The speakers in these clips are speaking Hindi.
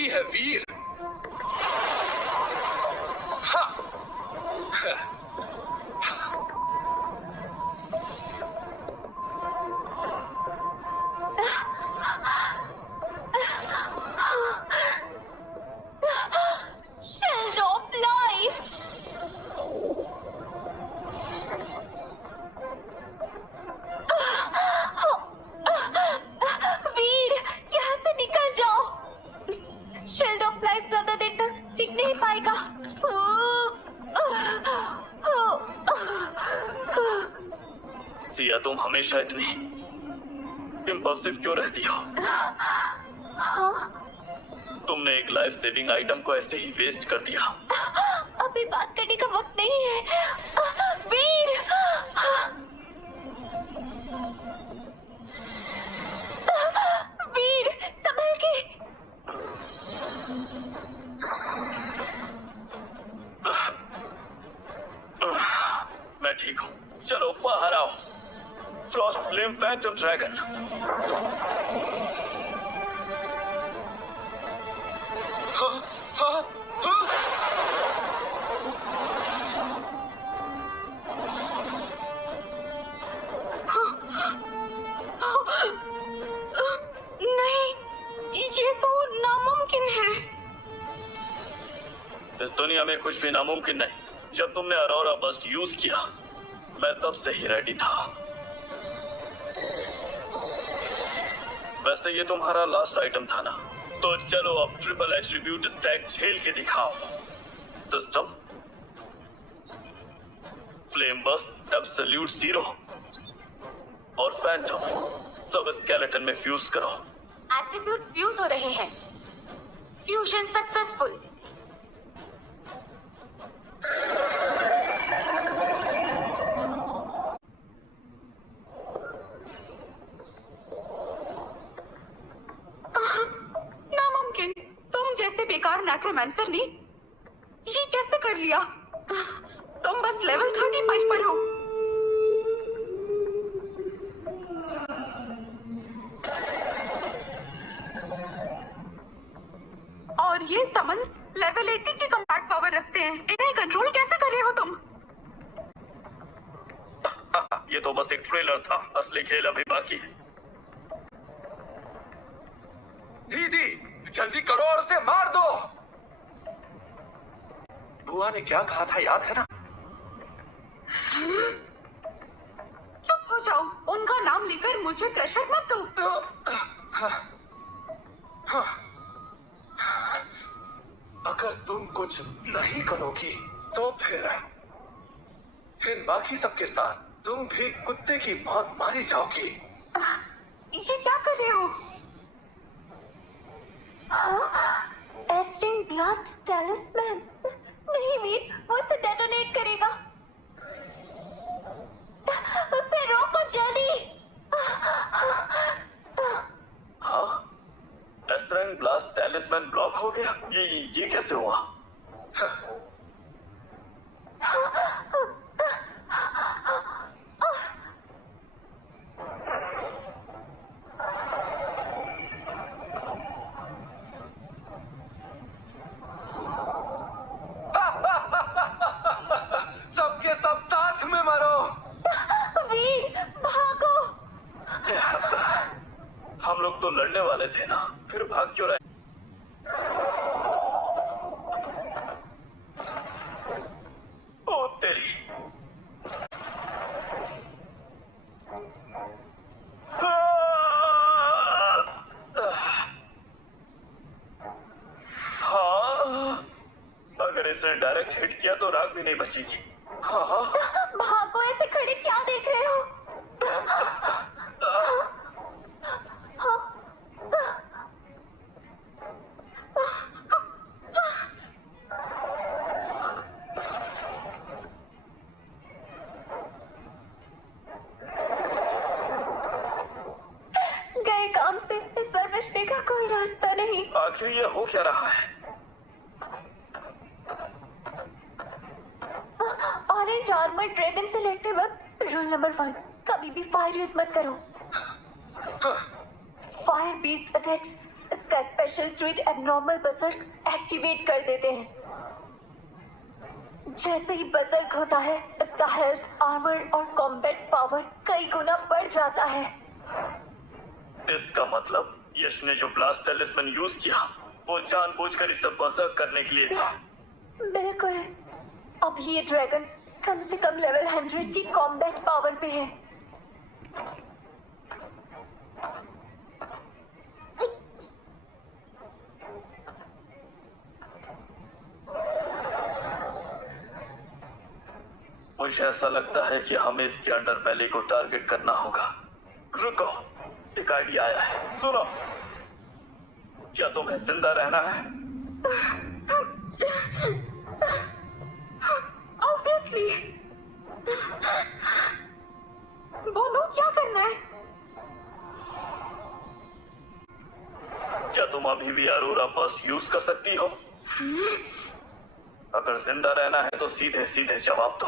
बाकी है वीर। हाँ। Shield of life. वीर, यहाँ से निकल जाओ। Shield of life ज्यादा देर तक टिक नहीं पाएगा। सिया, तुम हमेशा इतनी इम्पल्सिव क्यों रहती हो? तुमने एक लाइफ सेविंग आइटम को ऐसे ही वेस्ट कर दिया। अभी बात करने का वक्त नहीं है। वीर, वीर, संभल के। मैं ठीक हूँ, चलो बाहर आओ। Frost flame Phantom dragon. नहीं, ये तो नामुमकिन है। इस दुनिया में कुछ भी नामुमकिन नहीं। जब तुमने अरोरा बस्ट यूज किया, मैं तब से ही रेडी था। वैसे ये तुम्हारा लास्ट आइटम था ना, तो चलो अब ट्रिपल एट्रीब्यूट स्टैक झेल के दिखाओ। System, flame burst, absolute zero और फैंटम सब स्केलेटन में फ्यूज करो। एट्रीब्यूट फ्यूज हो रहे हैं। Fusion successful. नामुमकिन, तुम जैसे बेकार नेक्रोमैंसर ने ये कैसे कर लिया? तुम बस लेवल 35 पर हो। और ये समन्स लेवल 80 की कम्बैट पावर रखते हैं। इन्हें कंट्रोल कैसे कर रहे हो तुम? ये तो बस एक ट्रेलर था, असली खेल अभी बाकी है। दीदी, जल्दी करो और उसे मार दो। बुआ ने क्या कहा था याद है ना? चुप हो जाओ, उनका नाम लेकर मुझे प्रेशर मत दो। अगर तुम कुछ नहीं करोगी तो फिर बाकी सबके साथ तुम भी कुत्ते की मौत मारी जाओगी। ये क्या कर रहे हो? एस्टिंग ब्लास्ट टैलिस्मैन। नहीं वीर, वो इसे डेटोनेट करेगा। उसे रोको जल्दी। हाँ, एस्टिंग ब्लास्ट टैलिस्मैन ब्लॉक हो गया। ये कैसे हुआ? सबके सब साथ में मरो। वीर, भागो। हम लोग तो लड़ने वाले थे ना, फिर भाग क्यों रहे? ओ तेरी। हाँ, अगर इसे डायरेक्ट हिट किया तो राग भी नहीं बचेगी। हाँ, भागो, ऐसे खड़े क्या देख रहे हो? गए काम से इस बार बचने का कोई रास्ता नहीं। आखिर ये हो क्या रहा है? ऑरेंज आर्मर ड्रैगन से लड़ते वक्त रूल नंबर 1, कभी भी फायर यूज मत करो। फायर बीस्ट अटैक्स इसका स्पेशल ट्रीट एबनॉर्मल बजर्ग एक्टिवेट कर देते हैं। जैसे ही बजर्ग होता है, इसका हेल्थ, आर्मर और कॉम्बैट पावर कई गुना बढ़ जाता है। इसका मतलब यश ने जो ब्लास्ट टेलिस्मैन यूज किया वो जानबूझकर इसे बजर्ग करने के लिए था। बिल्कुल। अब ये ड्रैगन कम से कम लेवल 100 की कॉम्बैट पावर पे है। मुझे ऐसा लगता है कि हमें इसके अंडरबेली को टारगेट करना होगा। रुको, एक आइडिया आया है, सुनो। क्या तुम्हें जिंदा रहना है? ऑब्वियसली। बोलो क्या करना है? क्या तुम अभी भी अरोरा बस्ट यूज कर सकती हो? अगर जिंदा रहना है तो सीधे सीधे जवाब दो।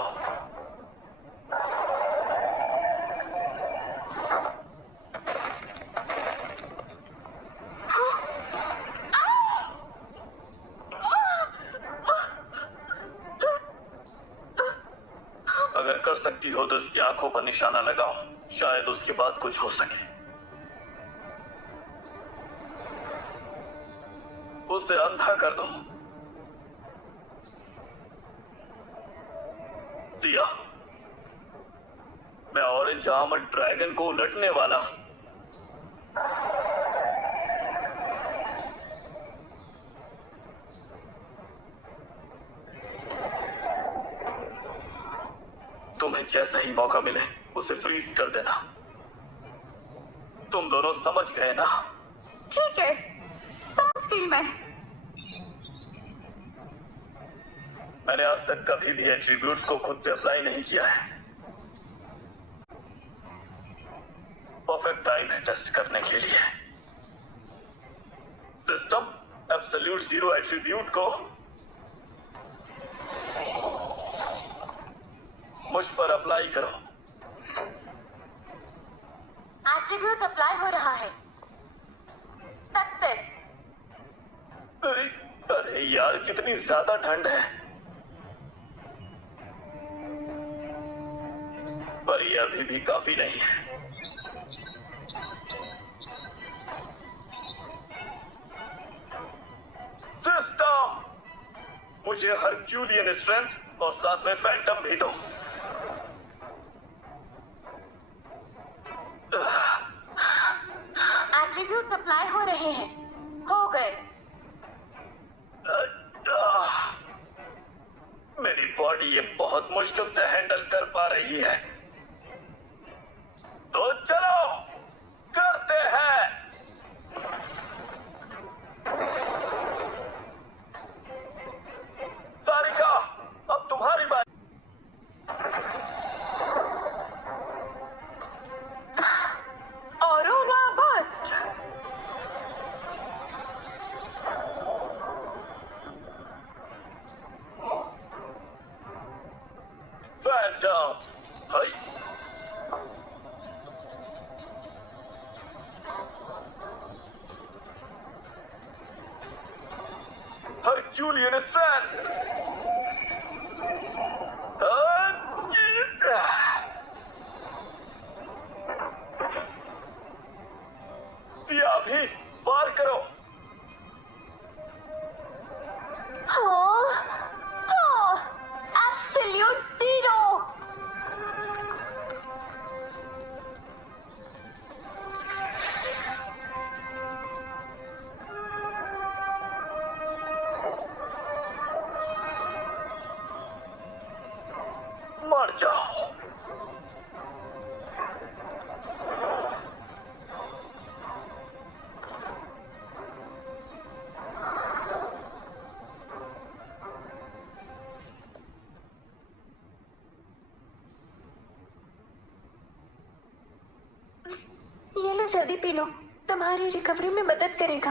अगर कर सकती हो तो उसकी आंखों पर निशाना लगाओ, शायद उसके बाद कुछ हो सके। उसे अंधा कर दो। सिया, मैं ऑरेंज आर्मर्ड ड्रैगन को उलटने वाला हूं। तुम्हें जैसा ही मौका मिले उसे फ्रीज कर देना। तुम दोनों समझ गए ना? ठीक है, समझ गई मैं। मैंने आज तक कभी भी एट्रीब्यूट्स को खुद पे अप्लाई नहीं किया है। परफेक्ट टाइम है टेस्ट करने के लिए। सिस्टम, एब्सोल्यूट जीरो एट्रीब्यूट को मुझ पर अप्लाई करो। एट्रीब्यूट अप्लाई हो रहा है। सक्सेस। अरे अरे यार, कितनी ज्यादा ठंड है। पर ये अभी भी काफी नहीं है। सिस्टम, मुझे हरक्यूलियन स्ट्रेंथ और साथ में फैंटम भी दो। एट्रीब्यूट अप्लाई हो रहे हैं। हो गए। मेरी बॉडी ये बहुत मुश्किल से हैंडल कर पा रही है। तो चलो करते हैं। सारिका, अब तुम्हारी बात। Aurora bust. Phantom, hi. Herculean strength. Siya भी पार करो। Absolute zero. मर जाओ। ये लो, जल्दी पी लो, तुम्हारी रिकवरी में मदद करेगा।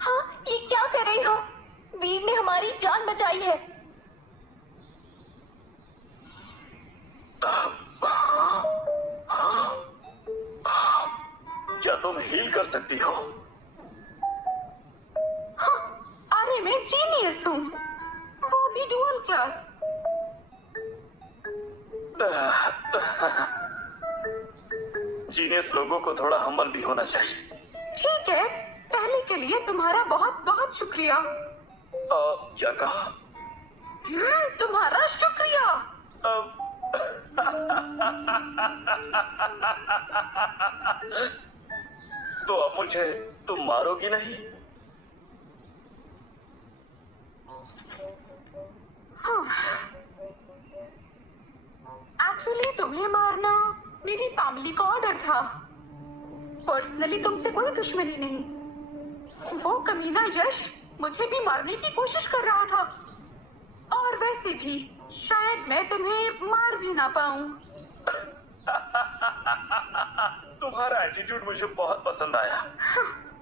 हाँ, ये क्या कर रही हो? वीर ने हमारी जान बचाई है। क्या तुम हील कर सकती हो? हाँ, अरे मैं जीनियस हूँ, वो भी डुअल क्लास। जीनियस लोगों को थोड़ा हम्बल भी होना चाहिए। ठीक है, पहले के लिए तुम्हारा बहुत बहुत शुक्रिया। क्या कहा? तुम्हारा शुक्रिया। तो अब मुझे तुम मारोगी नहीं? एक्चुअली तुम्हें मारना मेरी फैमिली का ऑर्डर था। पर्सनली तुमसे कोई दुश्मनी नहीं। वो कमीना यश मुझे भी मारने की कोशिश कर रहा था, और वैसे भी शायद मैं तुम्हें मार भी ना पाऊं। तुम्हारा एटीट्यूड मुझे बहुत पसंद आया।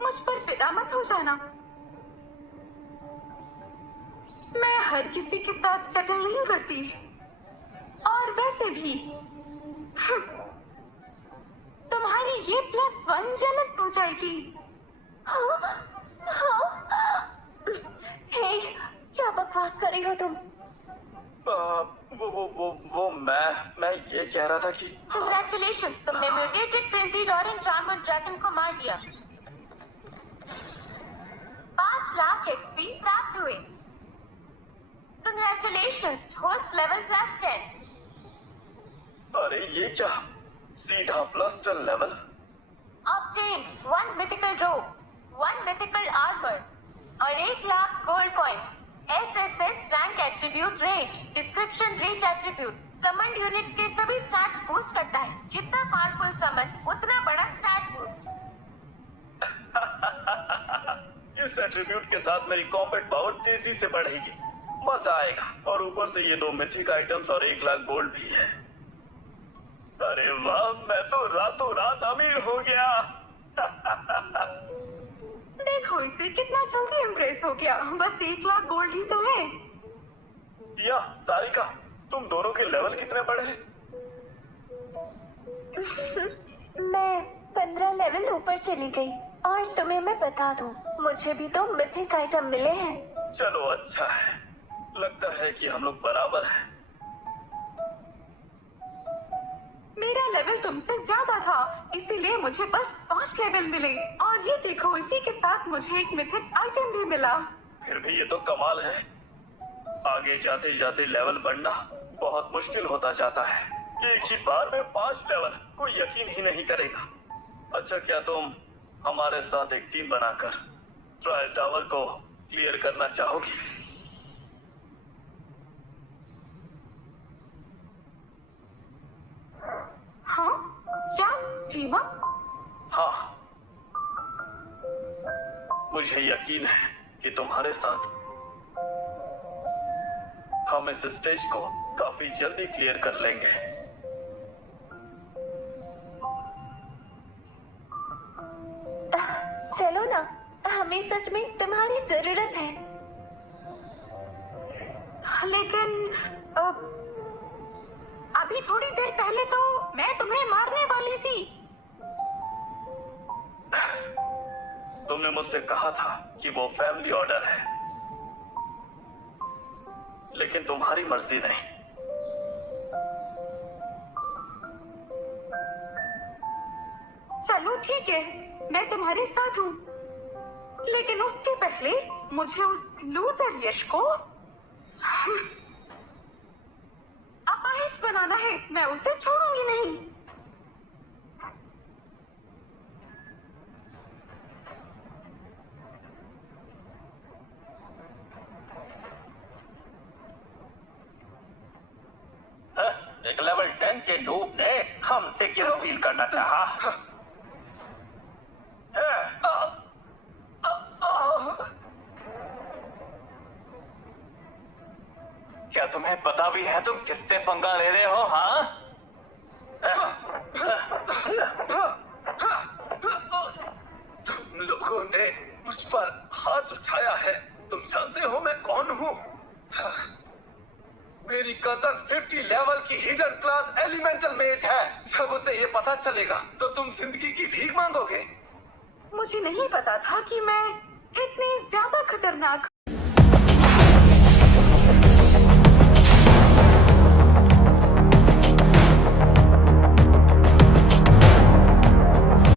मुझ पर फिदा मत हो जाना। मैं हर किसी के साथ सेटल नहीं करती, और वैसे भी तुम्हारी ये +1 जेलस हो जाएगी। हाँ, हाँ। हे, क्या बकवास कर रही हो तुम? वो मैं ये कह रहा था कि Congratulations, तुमने mutated princy Doren charmer dragon को मार दिया। 5 लाख XP प्राप्त हुए। Congratulations, host level +10। अरे ये क्या, सीधा +10 level. Obtain 1 mythical robe, 1 mythical armor और 1 lakh gold coin. SSS rank attribute range, description range attribute summon units के सभी स्टैट्स बूस्ट करता है। जितना पावरफुल समन उतना बड़ा स्टैट बूस्ट। इस एट्रीब्यूट के साथ मेरी कॉम्बैट पावर तेजी से बढ़ेगी, मजा आएगा। और ऊपर से ये 2 मिथिक आइटम्स और 1 लाख गोल्ड भी है। अरे वाह, मैं तो रातों रात अमीर हो गया। देखो इसे कितना जल्दी इम्प्रेस हो गया। बस 1 लाख गोल्ड ही तो है। सिया, सारिका, तुम दोनों के लेवल कितने बढ़े? मैं 15 लेवल ऊपर चली गई। और तुम्हें मैं बता दूं, मुझे भी तो मिथिक आइटम मिले हैं। चलो अच्छा है, लगता है कि हम लोग बराबर हैं। मेरा लेवल तुमसे ज्यादा था, इसीलिए मुझे बस 5 लेवल मिले। और ये देखो, इसी के साथ मुझे एक मिथिक आइटम भी मिला। फिर भी ये तो कमाल है। आगे जाते जाते लेवल बढ़ना बहुत मुश्किल होता जाता है। एक ही बार में 5 लेवल, कोई यकीन ही नहीं करेगा। अच्छा, क्या तुम हमारे साथ एक टीम बनाकर ट्रायल टावर को क्लियर करना चाहोगी? हाँ, क्या जीवा? हाँ, मुझे यकीन है कि तुम्हारे साथ हम इस स्टेज को काफी जल्दी क्लियर कर लेंगे। चलो ना, हमें सच में तुम्हारी जरूरत है। लेकिन अभी थोड़ी देर पहले तो मैं तुम्हें मारने वाली थी। तुमने मुझसे कहा था कि वो फैमिली ऑर्डर है, लेकिन तुम्हारी मर्जी नहीं। चलो ठीक है, मैं तुम्हारे साथ हूँ, लेकिन उसके पहले मुझे उस लूजर यश को अपाहिज बनाना है। मैं उसे छोड़ूंगी नहीं। एक लेवल 10 के नूब ने हमसे क्यों स्टील करना चाहा? क्या तुम्हें पता भी है तुम किससे पंगा ले रहे हो? हाँ, तुम लोगों ने मुझ पर हाथ उठाया है। तुम जानते हो मैं कौन हूँ? मेरी कजन 50 लेवल की हिडन क्लास एलिमेंटल मेज है। जब उसे ये पता चलेगा तो तुम जिंदगी की भीख मांगोगे। मुझे नहीं पता था कि मैं इतनी ज्यादा खतरनाक